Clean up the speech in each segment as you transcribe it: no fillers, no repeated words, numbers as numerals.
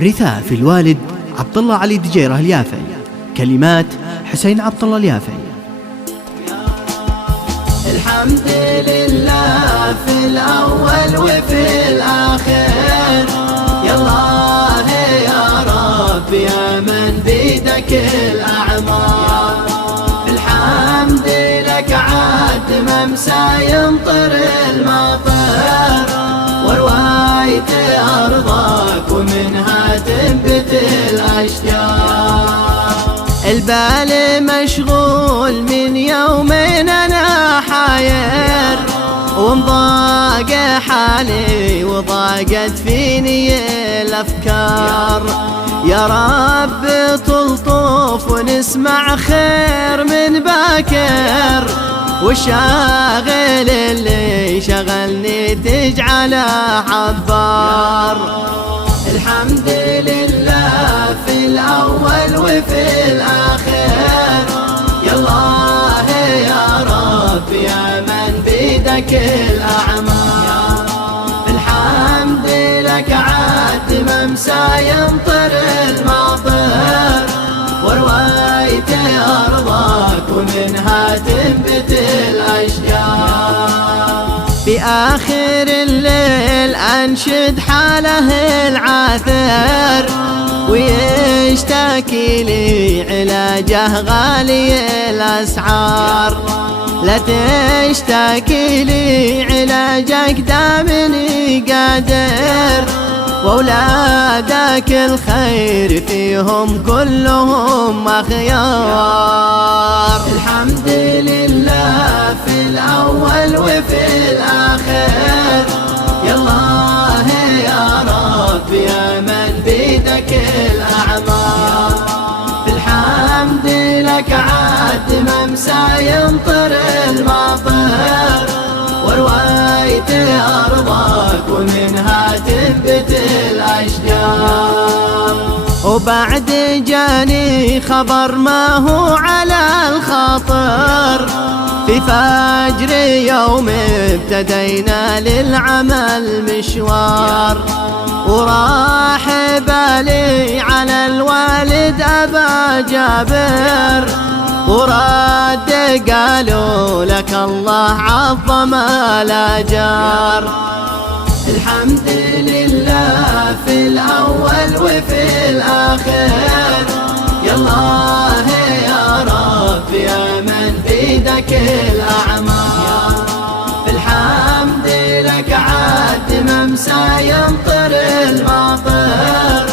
رثاء في الوالد عبد الله علي دجيرة اليافعي، كلمات حسين عبد الله اليافعي. الحمد لله في الأول وفي الآخر، يا الله يا رب يا من بيدك الأعمار. الحمد لك عاد ممسى يمطر المطر، ورواية أرضك ومنها تنبت الأشجار. البال مشغول من يومين أنا حاير، ومضاق حالي وضاقت فيني الأفكار. يا رب تلطف ونسمع خير من باكر، والشاغل اللي شغلني تجعله عبار. الحمد لله في الأول وفي الآخر، يا الله يا رب يا من بيدك الأعمار. الحمد لك عاد ممسى يمطر المطر، ورواية أرضك ومنها تنبت الأشجار. في آخر الليل أنشد حاله العاثر، ويشتكي لي علاجه غالي الأسعار. لا تشتكي لي علاجك دامني قادر، وأولادك الخير فيهم كلهم أخيار. الحمد لله في الأول وفي الآخر، يا الله يا رب يا من بيدك الأعمار. الحمد لك عاد ممسى يمطر المطر، ورواية أرضك ومنها تنبت الأشجار. وبعد جاني خبر ما هو على الخاطر، في فجر يوم ابتدينا للعمل مشوار. وراح بالي على الوالد أبا جابر، ورد قالوا لك الله عظم الأجار. الحمد لله في الأول وفي الآخر، يا الله يا رب يا من بيدك الأعمار. الحمد لك عاد ممسى يمطر المطر،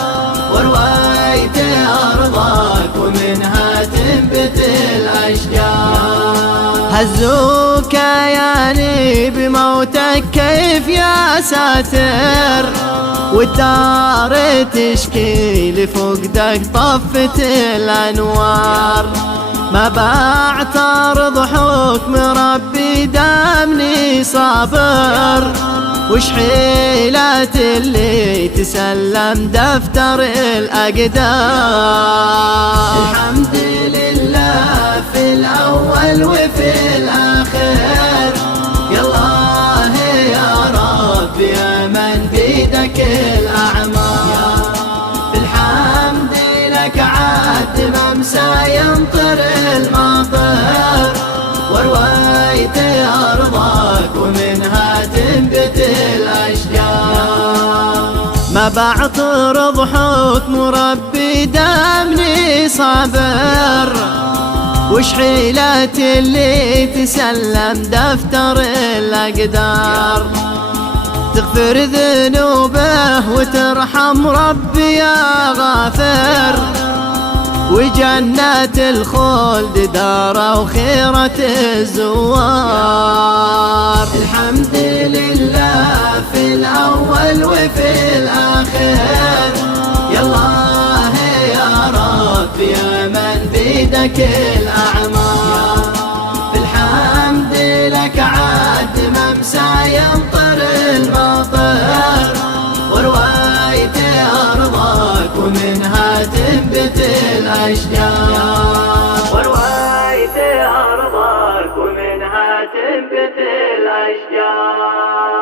ورواية أرضك ومنها تنبت الأشجار. هزوا كياني بموتك كيف يا ساتر، والدار تشكي لفقدك طفت الأنوار. ما بعترض حكم ربي دامني صابر، وش حيلات اللي تسلم دفتر الأقدار. الحمد لله في الأول وفي الآخر، يا الله يا رب يا من بيدك الأعمار. الحمد لك عاد ممسى يمطر المطر، ورواية أرضك ومنها تنبت الأشجار. ما بعترض حكم ربي دامني صابر، وش حيلات اللي تسلم دفتر الأقدار. تغفر ذنوبه وترحم ربي يا غافر، وجنات الخلد داره وخيرة الزوار. الحمد لله في الأول وفي الآخر، يا الله يا رب يا من بيدك الأعمار. الحمد لك عاد ممسى يمطر المطر، ورواية أرضك ومنها تنبت الأشجار. ورواية أرضك ومنها تنبت الأشجار.